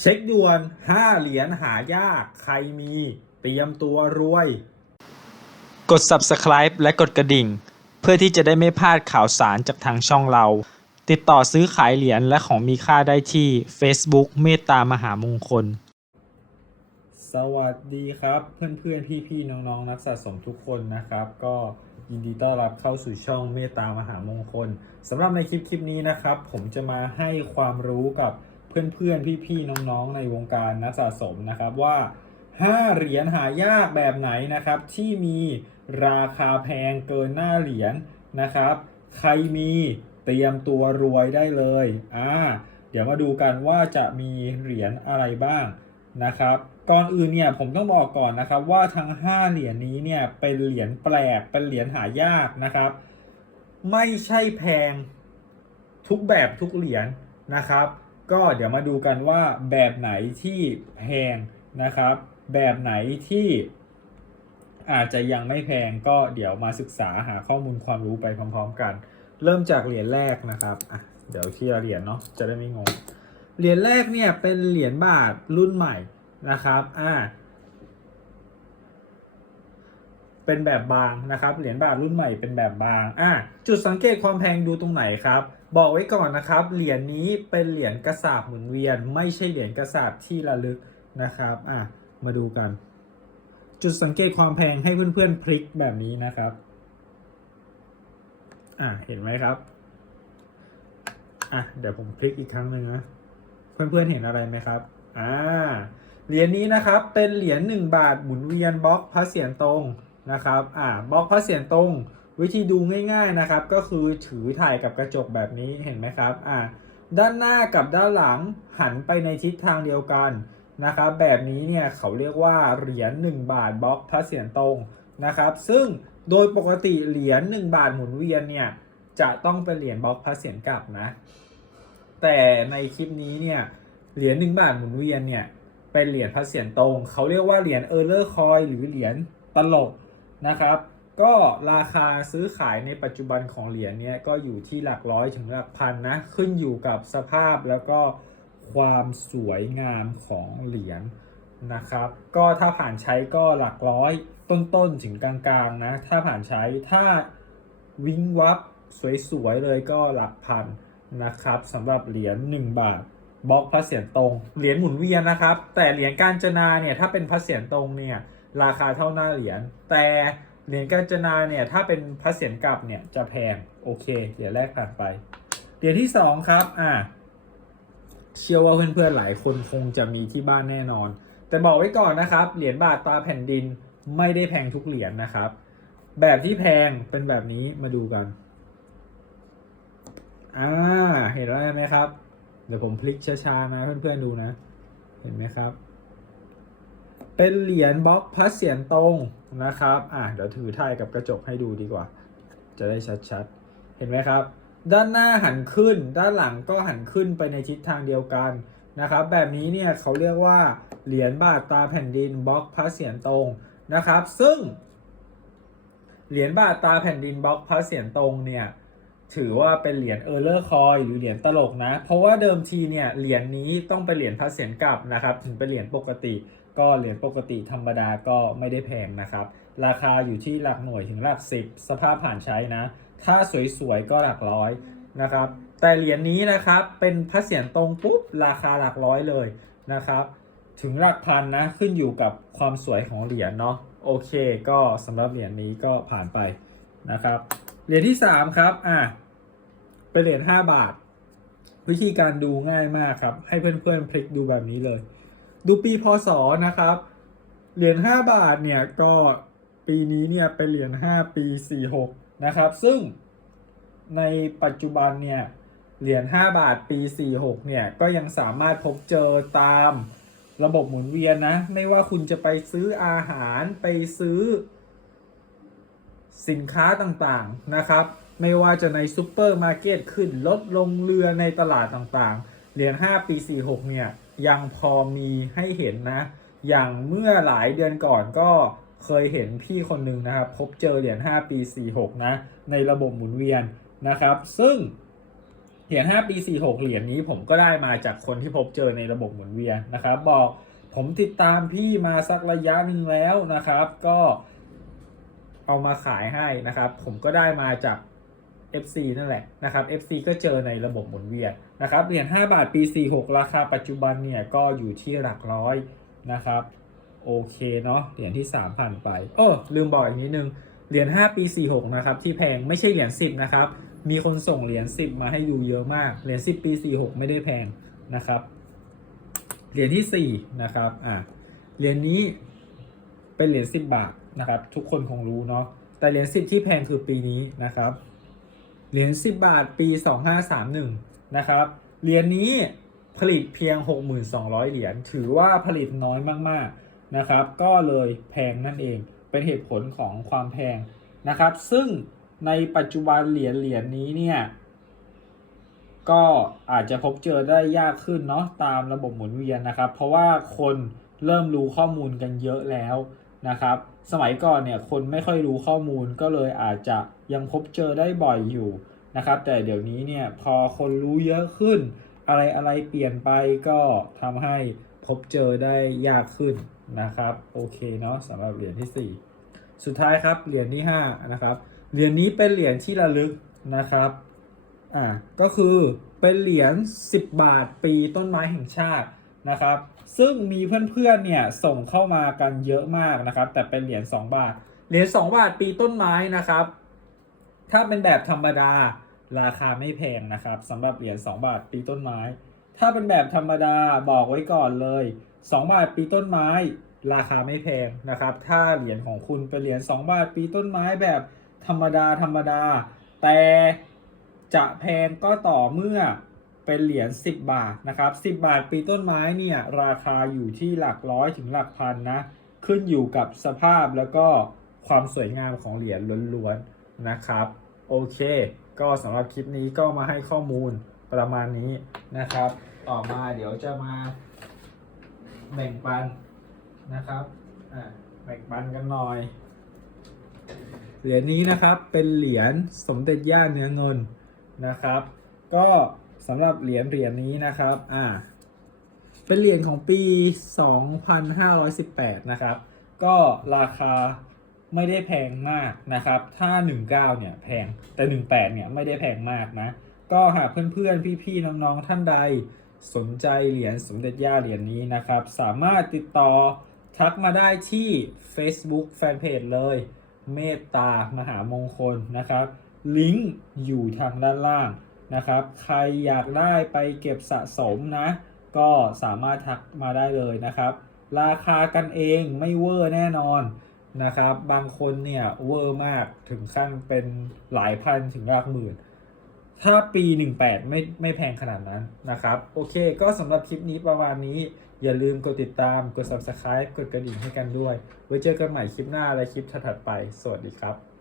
เช็คด่วน 5 เหรียญหายาก ใครมีเตรียมตัวรวย กด subscribe และกดกระดิ่ง เพื่อที่จะได้ไม่พลาดข่าวสารจากทางช่องเรา ติดต่อซื้อขายเหรียญและของมีค่าได้ที่ Facebook เมตตามหามงคล สวัสดีครับ เพื่อนๆ พี่ๆ น้องๆ นักสะสมทุกคนนะครับ ก็ยินดีต้อนรับเข้าสู่ช่องเมตตามหามงคลสำหรับในคลิปคลิปนี้นะครับ ผมจะมาให้ความรู้กับ เพื่อนๆ พี่ๆ น้องๆ ในวงการนักสะสมนะครับว่า 5 เหรียญหายากแบบไหนนะครับ ที่มีราคาแพงเกินหน้าเหรียญนะครับ ใครมีเตรียมตัวรวยได้เลยอ่าเดี๋ยวมาดูกันว่าจะมีเหรียญอะไรบ้างนะครับก่อนอื่นเนี่ยผมต้องบอกก่อนนะครับว่าทั้ง 5 เหรียญนี้เนี่ยเป็นเหรียญแปลกเป็นเหรียญหายากนะครับ ไม่ใช่แพงทุกแบบทุกเหรียญนะครับ ก็เดี๋ยวมาดูกันว่าแบบไหนที่แพงนะครับ แบบไหนที่อาจจะยังไม่แพงก็เดี๋ยวมาศึกษาหาข้อมูลความรู้ไปพร้อมๆกัน เริ่มจากเหรียญแรกนะครับอะเดี๋ยวที่เหรียญเนาะจะได้ไม่งง เหรียญแรกเนี่ยเป็นเหรียญบาทรุ่นใหม่นะครับอ่า เป็นแบบบางนะครับเหรียญบาทรุ่นใหม่เป็นแบบบางอะจุดสังเกตความแพงดูตรงไหนครับ บอกไว้ก่อนนะครับ เหรียญนี้เป็นเหรียญกระสาบหมุนเวียน ไม่ใช่เหรียญกระสาบที่ระลึกนะครับอะมาดูกัน จุดสังเกตความแพงให้เพื่อนๆพลิกแบบนี้นะครับอะเห็นไหมครับอะเดี๋ยวผมพลิกอีกครั้งหนึ่งนะเพื่อนๆเห็นอะไรไหมครับอ่าเหรียญนี้นะครับเป็นเหรียญ1บาทหมุนเวียนบล็อกพระเสียรตรง นะครับอ่าบล็อกพระเสียรตรงวิธีดูง่าย ๆนะครับ ก็คือถือถ่ายกับกระจกแบบนี้เห็นไหมครับอ่าด้านหน้ากับด้านหลังหันไปในทิศทางเดียวกันนะครับแบบนี้เนี่ยเขาเรียกว่าเหรียญ1 บาทบล็อกพระเสียรตรงนะครับ ซึ่งโดยปกติเหรียญ1บาทหมุนเวียนเนี่ยจะต้องเป็นเหรียญบล็อกพระเสียรกลับนะ แต่ในคลิปนี้เนี่ยเหรียญหนึ่งบาทหมุนเวียนเนี่ยเป็นเหรียญพระเสียรตรง เขาเรียกว่าเหรียญเออร์เลอร์คอยหรือเหรียญตลก นะครับ ก็ราคาซื้อขายในปัจจุบันของเหรียญเนี่ยก็อยู่ที่หลักร้อยถึงหลักพันนะ ขึ้นอยู่กับสภาพแล้วก็ความสวยงามของเหรียญนะครับ ก็ถ้าผ่านใช้ก็หลักร้อยต้นๆถึงกลางๆนะ ถ้าผ่านใช้ถ้าวิ้งวับสวยๆเลยก็หลักพันนะครับสำหรับเหรียญ1บาทบล็อกพระเสียรตรงเหรียญหมุนเวียนนะครับ แต่เหรียญการจนาเนี่ยถ้าเป็นพระเสียรตรงเนี่ย ราคาเท่าหน้าเหรียญแต่เหรียญการจนาเนี่ยถ้าเป็นพระเสียรกลับเนี่ยจะแพงโอเคเหรียญแรกผ่านไปเหรียญที่2ครับอ่าเชื่อว่าเพื่อนๆหลายคนคงจะมีที่บ้านแน่นอน แต่บอกไว้ก่อนนะครับเหรียญบาทตาแผ่นดินไม่ได้แพงทุกเหรียญนะครับ แบบที่แพงเป็นแบบนี้มาดูกันอ่าเห็นแล้วไหมครับ เดี๋ยวผมพลิกช้าๆนะเพื่อนๆดูนะ เห็นไหมครับ เป็นเหรียญบล็อกพระเสียรตรงนะครับ อ่าเดี๋ยวถือถ่ายกับกระจกให้ดูดีกว่า จะได้ชัดๆ เห็นไหมครับ ด้านหน้าหันขึ้น ด้านหลังก็หันขึ้นไปในทิศทางเดียวกันนะครับ แบบนี้เนี่ยเขาเรียกว่าเหรียญบาทตาแผ่นดินบล็อกพระเสียรตรงนะครับ ซึ่งเหรียญบาทตาแผ่นดินบล็อกพระเสียรตรงเนี่ยถือว่าเป็นเหรียญเออร์เลอร์คอยหรือเหรียญตลกนะ เพราะว่าเดิมทีเนี่ยเหรียญนี้ต้องเป็นเหรียญพระเศียรกลับนะครับ ถึงเป็นเหรียญปกติ ก็เหรียญปกติธรรมดาก็ไม่ได้แพงนะครับ ราคาอยู่ที่หลักหน่วยถึงหลักสิบสภาพผ่านใช้นะ ถ้าสวยๆก็หลักร้อยนะครับ แต่เหรียญนี้นะครับเป็นพระเศียรตรงปุ๊บราคาหลักร้อยเลยนะครับ ถึงหลักพันนะขึ้นอยู่กับความสวยของเหรียญเนาะโอเค ก็สำหรับเหรียญนี้ก็ผ่านไปนะครับ เหรียญที่ 3 ครับอะเป็นเหรียญ5บาท วิธีการดูง่ายมากครับ ให้เพื่อนๆพลิกดูแบบนี้เลย ดูปีพศนะครับ เหรียญ5บาทเนี่ยก็ปีนี้เนี่ยเป็นเหรียญ5 ปี 46 นะครับ ซึ่งในปัจจุบันเนี่ยเหรียญ5บาทปี 46 เนี่ยก็ยังสามารถพบเจอตามระบบหมุนเวียนนะ ไม่ว่าคุณจะไปซื้ออาหารไปซื้อ สินค้าต่างๆนะครับ ไม่ว่าจะในซูเปอร์มาร์เก็ตขึ้นลดลงเรือในตลาดต่างๆ เหรียญ5ปี 46 เนี่ย ยังพอมีให้เห็นนะ อย่างเมื่อหลายเดือนก่อนก็เคยเห็นพี่คนหนึ่งนะครับ พบเจอเหรียญ5ปี 46 นะ ในระบบหมุนเวียนนะครับ ซึ่งเหรียญ5ปี 46 เหรียญนี้ผมก็ได้มาจากคนที่พบเจอในระบบหมุนเวียนนะครับ บอกผมติดตามพี่มาสักระยะหนึ่งแล้วนะครับ ก็เอามาขายให้นะครับ ผมก็ได้มาจาก FC นั่นแหละนะครับ FC ก็เจอในระบบหมุนเวียนนะครับเหรียญ5บาทปี 46 ราคาปัจจุบันเนี่ยก็อยู่ที่หลักร้อยนะครับโอเคเนาะเหรียญที่3,000ไปโอ้ลืมบอกอีกนิดนึงเหรียญ5ปี 46 นะครับที่แพงไม่ใช่เหรียญ10 นะครับ มีคนส่งเหรียญ10 มาให้ดูเยอะมากเหรียญ10 ปี 46 ไม่ได้แพงนะครับเหรียญที่4นะครับอะเหรียญนี้เป็นเหรียญ10 บาทนะครับ ทุกคนคงรู้เนาะแต่เหรียญ10 ที่แพงคือปีนี้นะครับ เหรียญ10 บาทปี 2531 นะครับ เหรียญนี้ผลิตเพียง 6,200 เหรียญ ถือว่าผลิตน้อยมากๆ นะครับ ก็เลยแพงนั่นเอง เป็นเหตุผลของความแพงนะครับ ซึ่งในปัจจุบันเหรียญเหรียญนี้เนี่ย ก็อาจจะพบเจอได้ยากขึ้นเนาะตามระบบหมุนเวียนนะครับ เพราะว่าคนเริ่มรู้ข้อมูลกันเยอะแล้ว นะครับ สมัยก่อนเนี่ยคนไม่ค่อยรู้ข้อมูลก็เลยอาจจะยังพบเจอได้บ่อยอยู่นะครับ แต่เดี๋ยวนี้เนี่ยพอคนรู้เยอะขึ้น อะไรอะไรเปลี่ยนไปก็ทำให้พบเจอได้ยากขึ้นนะครับ โอเคเนาะสำหรับเหรียญที่ 4 สุดท้ายครับเหรียญที่5นะครับเหรียญนี้เป็นเหรียญที่ระลึกนะครับอ่าก็คือเป็นเหรียญ10 บาทปีต้นไม้แห่งชาติ นะครับ ซึ่งมีเพื่อนๆเนี่ยส่งเข้ามากันเยอะมากนะครับ แต่เป็นเหรียญ2บาท เหรียญ2บาทปีต้นไม้นะครับ ถ้าเป็นแบบธรรมดาราคาไม่แพงนะครับสำหรับเหรียญ2บาทปีต้นไม้ ถ้าเป็นแบบธรรมดาบอกไว้ก่อนเลย 2 บาทปีต้นไม้ ราคาไม่แพงนะครับ ถ้าเหรียญของคุณเป็นเหรียญ2 บาทปีต้นไม้แบบธรรมดาธรรมดา แต่จะแพงก็ต่อเมื่อ เป็นเหรียญ10 บาทนะครับ 10 บาทปีต้นไม้เนี่ยราคาอยู่ที่หลักร้อยถึงหลักพันนะขึ้นอยู่กับสภาพแล้วก็ความสวยงามของเหรียญล้วนๆนะครับ โอเค ก็สำหรับคลิปนี้ก็มาให้ข้อมูลประมาณนี้นะครับ ต่อมาเดี๋ยวจะมาแบ่งปันนะครับแบ่งปันกันหน่อย เหรียญนี้นะครับเป็นเหรียญสมเด็จย่าเนื้อเงินนะครับ ก็ สำหรับเหรียญเหรียญนี้นะครับ อ่า เป็นเหรียญของปี 2518 นะครับ ก็ราคาไม่ได้แพงมากนะครับ ถ้า 19 เนี่ยแพง แต่ 18 เนี่ยไม่ได้แพงมากนะ ก็หากเพื่อนๆ พี่ๆ น้องๆ ท่านใดสนใจเหรียญสมเด็จย่าเหรียญนี้นะครับ สามารถติดต่อทักมาได้ที่ Facebook Fanpage เลย เมตตามหามงคลนะครับ ลิงก์อยู่ทางด้านล่าง นะครับ ใครอยากได้ไปเก็บสะสมนะ ก็สามารถทักมาได้เลยนะครับ ราคากันเองไม่เวอร์แน่นอนนะครับ บางคนเนี่ยเวอร์มากถึงขั้นเป็นหลายพันถึงหลักหมื่น ถ้าปี 18 ไม่ไม่แพงขนาดนั้นนะครับ โอเค ก็สำหรับคลิปนี้ประมาณนี้ อย่าลืมกดติดตาม กด subscribe กดกระดิ่งให้กันด้วย ไว้เจอกันใหม่คลิปหน้าและคลิปถัดไป สวัสดีครับ